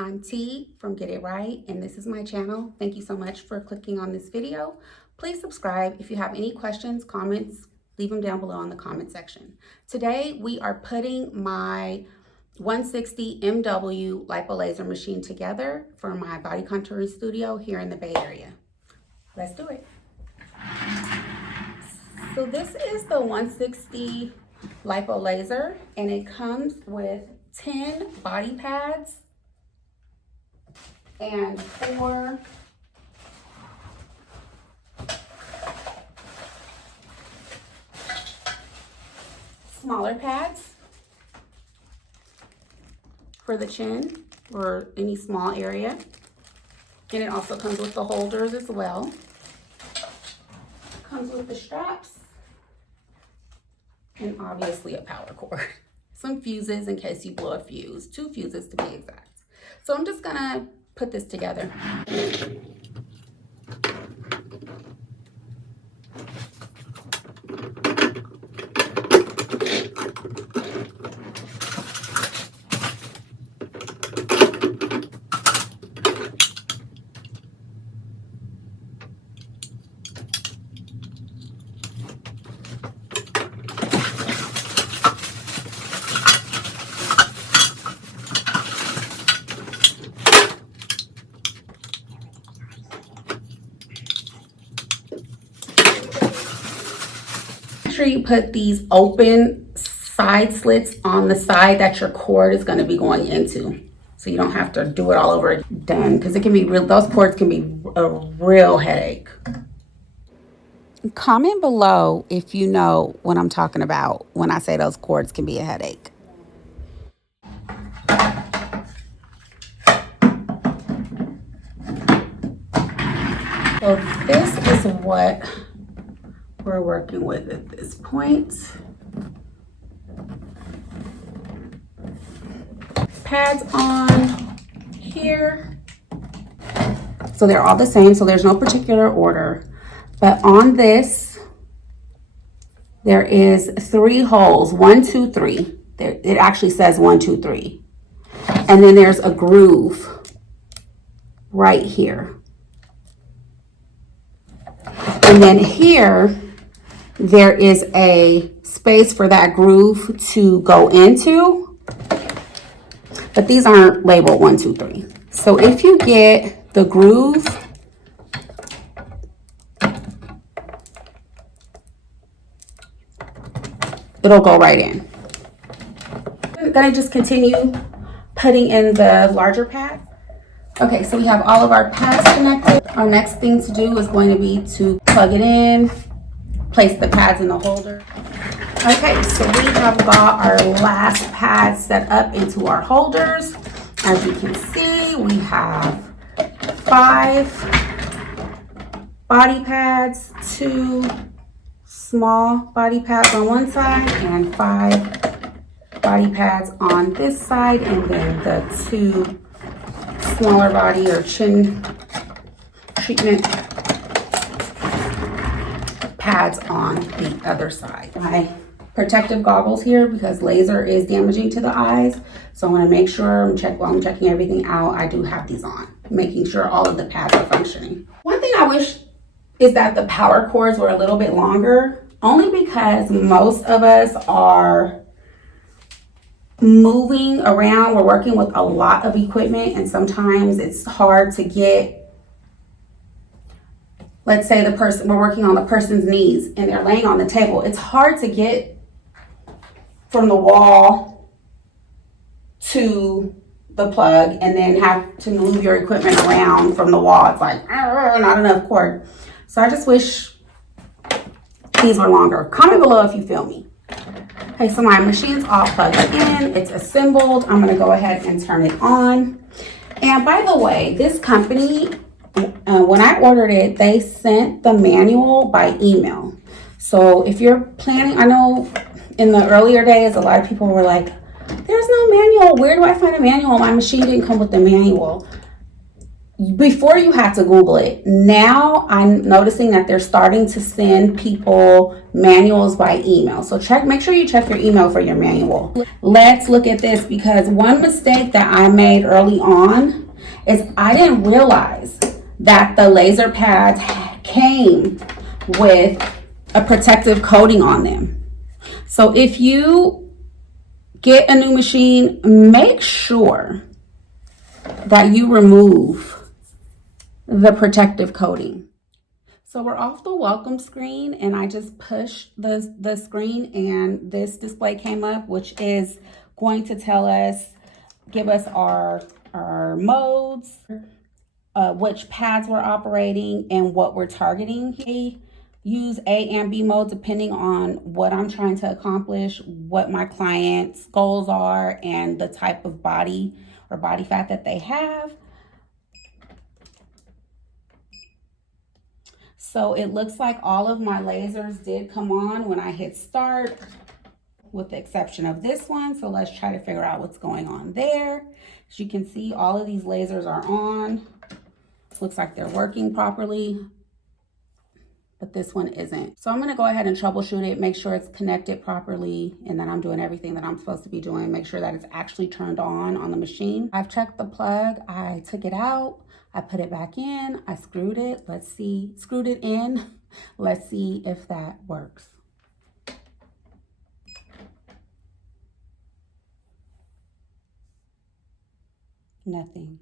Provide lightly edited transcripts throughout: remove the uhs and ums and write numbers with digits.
I'm T from Get It Right, and this is my channel. Thank you so much for clicking on this video. Please subscribe. If you have any questions, comments, leave them down below in the comment section. Today, we are putting my 160 MW lipo laser machine together for my body contouring studio here in the Bay Area. Let's do it. So this is the 160 lipo laser, and it comes with 10 body pads and 4 smaller pads for the chin or any small area. And it also comes with the holders as well. Comes with the straps and obviously a power cord. Some fuses in case you blow a fuse, 2 fuses to be exact. So I'm just gonna put this together. Make sure you put these open side slits on the side that your cord is going to be going into, so you don't have to do it all over again, because it can be real. Those cords can be a real headache. Comment below if you know what I'm talking about when I say those cords can be a headache. So this is what we're working with at this point. Pads on here. So they're all the same, so there's no particular order. But on this, there is 3 holes, 1, 2, 3. There, it actually says 1, 2, 3. And then there's a groove right here. And then here, there is a space for that groove to go into, but these aren't labeled 1, 2, 3. So if you get the groove, it'll go right in. I'm gonna just continue putting in the larger pad. Okay, so we have all of our pads connected. Our next thing to do is going to be to plug it in, place the pads in the holder. Okay, so we have got our last pad set up into our holders. As you can see, we have 5 body pads, 2 small body pads on one side, and 5 body pads on this side, and then the 2 smaller body or chin treatment pads on the other side. My protective goggles here, because laser is damaging to the eyes, so I want to make sure while I'm checking everything out, I do have these on, making sure all of the pads are functioning. One thing I wish is that the power cords were a little bit longer, only because most of us are moving around. We're working with a lot of equipment, and sometimes it's hard to get, let's say we're working on the person's knees and they're laying on the table. It's hard to get from the wall to the plug and then have to move your equipment around from the wall. It's like, not enough cord. So I just wish these were longer. Comment below if you feel me. Okay, so my machine's all plugged in, it's assembled. I'm gonna go ahead and turn it on. And by the way, this company, when I ordered it, they sent the manual by email. So if you're planning, I know in the earlier days, a lot of people were like, there's no manual. Where do I find a manual? My machine didn't come with the manual. before you had to Google it. Now I'm noticing that they're starting to send people manuals by email. So make sure you check your email for your manual. Let's look at this, because one mistake that I made early on is I didn't realize that the laser pads came with a protective coating on them. So if you get a new machine, make sure that you remove the protective coating. So we're off the welcome screen, and I just pushed the screen and this display came up, which is going to tell us, give us our modes, which pads we're operating and what we're targeting. We use A and B mode depending on what I'm trying to accomplish, what my client's goals are, and the type of body or body fat that they have. So it looks like all of my lasers did come on when I hit start, with the exception of this one. So let's try to figure out what's going on there. As you can see, all of these lasers are on. Looks like they're working properly, but this one isn't. So I'm gonna go ahead and troubleshoot it, make sure it's connected properly, and then I'm doing everything that I'm supposed to be doing, make sure that it's actually turned on the machine. I've checked the plug, I took it out, I put it back in, I screwed it. Let's see, screwed it in. Let's see if that works. Nothing.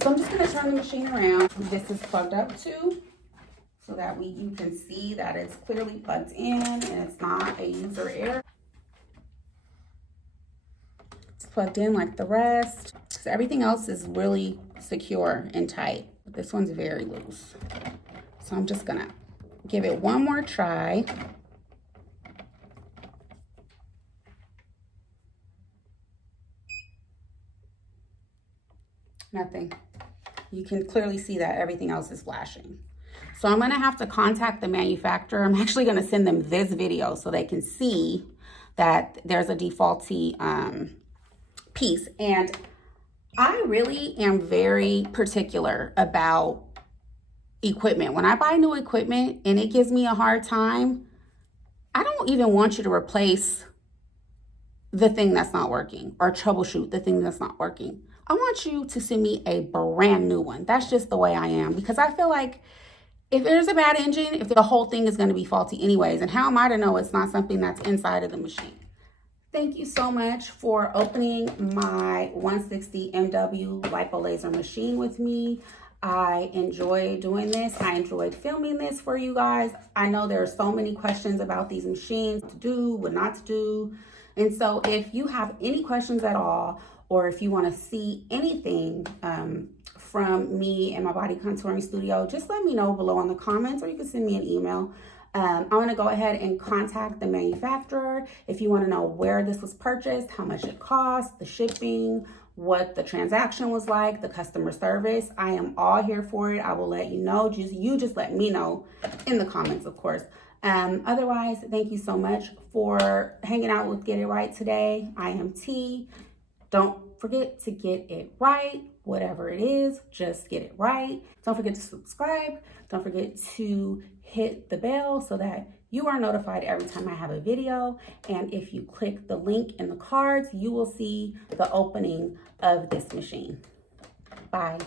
So I'm just gonna turn the machine around. This is plugged up too, so that you can see that it's clearly plugged in and it's not a user error. It's plugged in like the rest. So everything else is really secure and tight, but this one's very loose. So I'm just gonna give it one more try. Nothing. You can clearly see that everything else is flashing. So I'm gonna have to contact the manufacturer. I'm actually gonna send them this video so they can see that there's a defaulty piece. And I really am very particular about equipment. When I buy new equipment and it gives me a hard time, I don't even want you to replace the thing that's not working or troubleshoot the thing that's not working. I want you to send me a brand new one. That's just the way I am, because I feel like if there's a bad engine, if the whole thing is going to be faulty anyways, and how am I to know it's not something that's inside of the machine? Thank you so much for opening my 160 MW lipo laser machine with me. I enjoy doing this. I enjoyed filming this for you guys. I know there are so many questions about these machines, to do, what not to do. And so if you have any questions at all, or if you want to see anything from me and my body contouring studio, just let me know below in the comments, or you can send me an email. I'm going to go ahead and contact the manufacturer. If you want to know where this was purchased, how much it cost, the shipping, what the transaction was like, the customer service, I am all here for it. I will let you know. Just let me know in the comments, of course. Otherwise, thank you so much for hanging out with Get It Right today. I am T. Don't forget to get it right. Whatever it is, just get it right. Don't forget to subscribe. Don't forget to hit the bell so that you are notified every time I have a video. And if you click the link in the cards, you will see the opening of this machine. Bye.